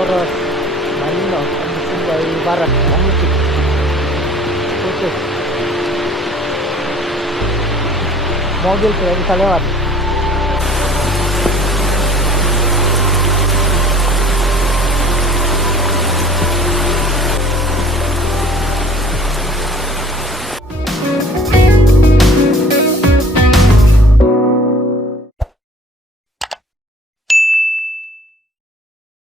poros Malino di sebelah barat Musik putus mobil tidak bisa lewat.